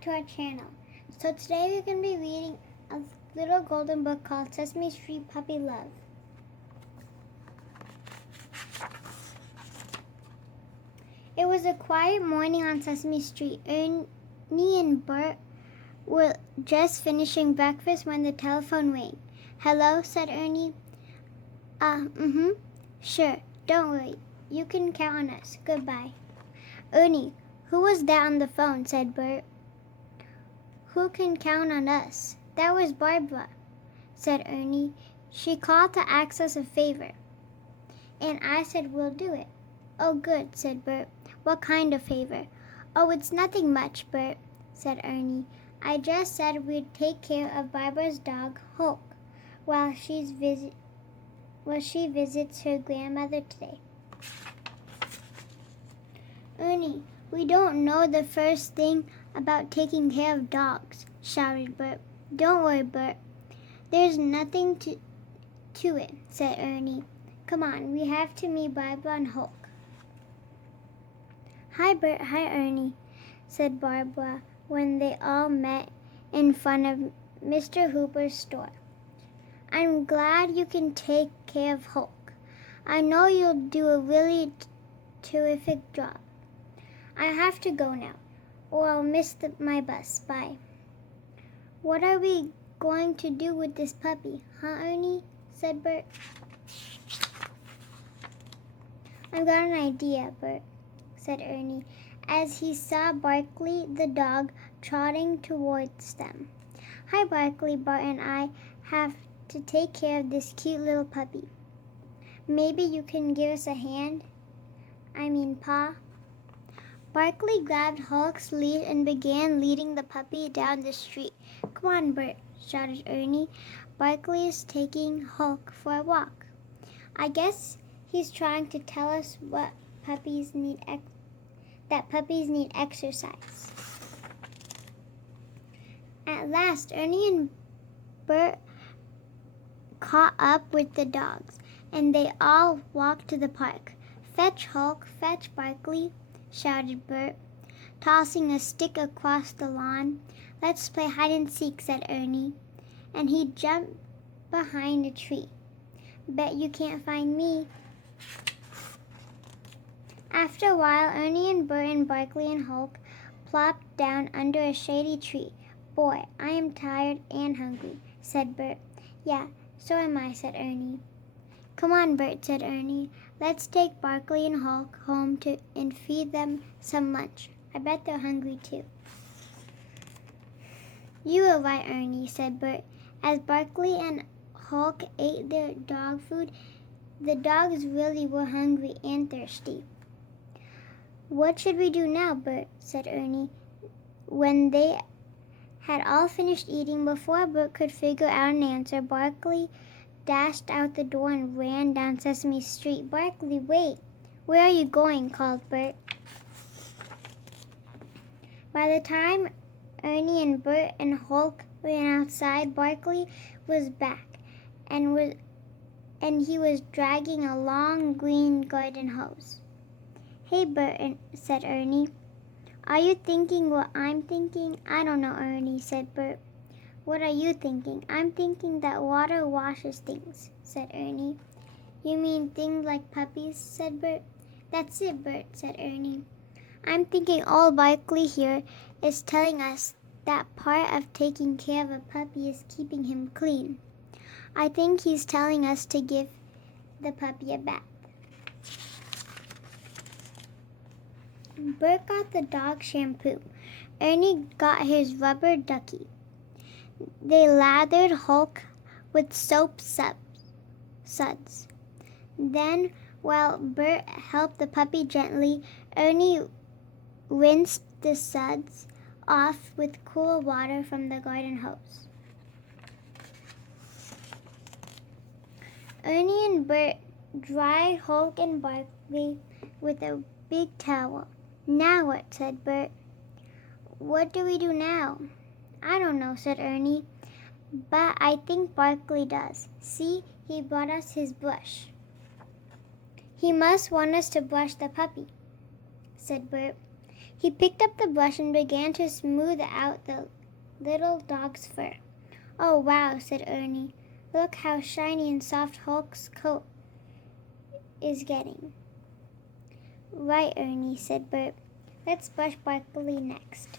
back to our channel. So today we're going to be reading a little golden book called Sesame Street Puppy Love. It was a quiet morning on Sesame Street. Ernie and Bert were just finishing breakfast when the telephone rang. "Hello," said Ernie. Sure, don't worry. You can count on us. Goodbye." "Ernie, who was that on the phone?" said Bert. "Who can count on us? That was Barbara," said Ernie. "She called to ask us a favor, and I said we'll do it." "Oh, good," said Bert. "What kind of favor?" "Oh, it's nothing much, Bert," said Ernie. "I just said we'd take care of Barbara's dog, Hulk, while she visits her grandmother today." "Ernie, we don't know the first thing about taking care of dogs," shouted Bert. "Don't worry, Bert. There's nothing to it," said Ernie. "Come on, we have to meet Barbara and Hulk." "Hi, Bert. Hi, Ernie," said Barbara when they all met in front of Mr. Hooper's store. "I'm glad you can take care of Hulk. I know you'll do a really terrific job. I have to go now, or I'll miss my bus. Bye." "What are we going to do with this puppy, huh, Ernie?" said Bert. "I've got an idea, Bert," said Ernie, as he saw Barkley the dog trotting towards them. "Hi, Barkley. Bart and I have to take care of this cute little puppy. Maybe you can give us a hand? Paw." Barkley grabbed Hulk's lead and began leading the puppy down the street. "Come on, Bert," shouted Ernie. "Barkley is taking Hulk for a walk. I guess he's trying to tell us that puppies need exercise." At last, Ernie and Bert caught up with the dogs, and they all walked to the park. "Fetch Hulk, fetch Barkley," shouted Bert, tossing a stick across the lawn. "Let's play hide and seek," said Ernie, and he jumped behind a tree. "Bet you can't find me." After a while, Ernie and Bert and Barkley and Hulk plopped down under a shady tree. "Boy, I am tired and hungry," said Bert. "Yeah, so am I," said Ernie. "Come on, Bert," said Ernie. "Let's take Barkley and Hulk home and feed them some lunch. I bet they're hungry too." "You are right, Ernie," said Bert. As Barkley and Hulk ate their dog food, the dogs really were hungry and thirsty. "What should we do now, Bert?" said Ernie, when they had all finished eating. Before Bert could figure out an answer, Barkley dashed out the door and ran down Sesame Street. "Barkley, wait! Where are you going?" called Bert. By the time Ernie and Bert and Hulk ran outside, Barkley was back, and he was dragging a long green garden hose. "Hey, Bert," said Ernie. "Are you thinking what I'm thinking?" "I don't know, Ernie," said Bert. "What are you thinking?" "I'm thinking that water washes things," said Ernie. "You mean things like puppies?" said Bert. "That's it, Bert," said Ernie. "I'm thinking old Barkley here is telling us that part of taking care of a puppy is keeping him clean. I think he's telling us to give the puppy a bath." Bert got the dog shampoo. Ernie got his rubber ducky. They lathered Hulk with soap suds. Then, while Bert helped the puppy gently, Ernie rinsed the suds off with cool water from the garden hose. Ernie and Bert dried Hulk and Barkley with a big towel. "Now what?" said Bert. "What do we do now?" "I don't know," said Ernie, "but I think Barkley does. See, he brought us his brush. He must want us to brush the puppy," said Bert. He picked up the brush and began to smooth out the little dog's fur. "Oh, wow," said Ernie. "Look how shiny and soft Hulk's coat is getting." "Right, Ernie," said Bert. "Let's brush Barkley next."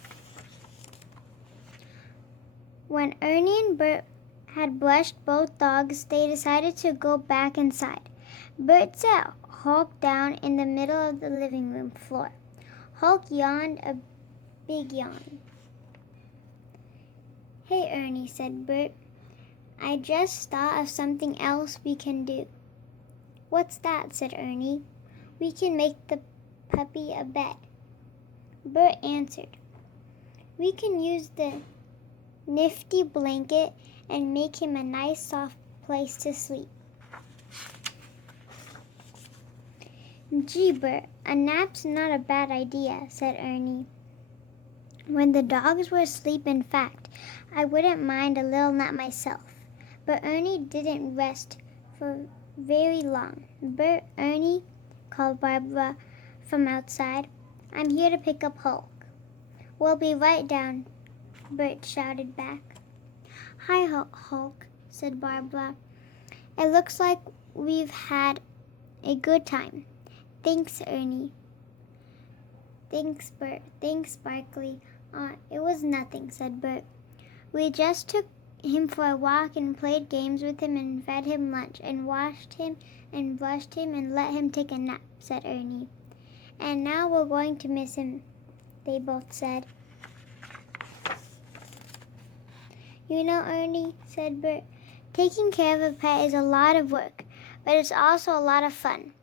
When Ernie and Bert had brushed both dogs, they decided to go back inside. Bert sat Hulk down in the middle of the living room floor. Hulk yawned a big yawn. "Hey, Ernie," said Bert. "I just thought of something else we can do." "What's that?" said Ernie. "We can make the puppy a bed." Bert answered. "We can use the nifty blanket and make him a nice soft place to sleep." "Gee, Bert, a nap's not a bad idea," said Ernie. "When the dogs were asleep, in fact, I wouldn't mind a little nap myself." But Ernie didn't rest for very long. "Bert, Ernie," called Barbara from outside, "I'm here to pick up Hulk." "We'll be right down," Bert shouted back. "Hi, Hulk," said Barbara. "It looks like we've had a good time." "Thanks, Ernie." "Thanks, Bert." "Thanks, Barkley." It was nothing," said Bert. "We just took him for a walk and played games with him and fed him lunch and washed him and brushed him and let him take a nap," said Ernie. "And now we're going to miss him," they both said. "You know, Ernie," said Bert, "taking care of a pet is a lot of work, but it's also a lot of fun.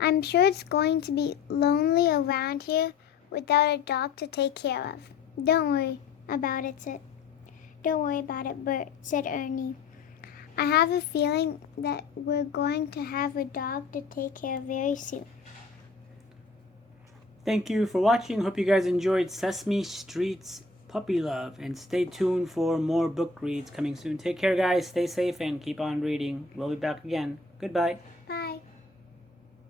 I'm sure it's going to be lonely around here without a dog to take care of." Don't worry about it, Bert," said Ernie. "I have a feeling that we're going to have a dog to take care of very soon." Thank you for watching. Hope you guys enjoyed Sesame Street's Puppy Love. And stay tuned for more book reads coming soon. Take care, guys. Stay safe and keep on reading. We'll be back again. Goodbye. Bye.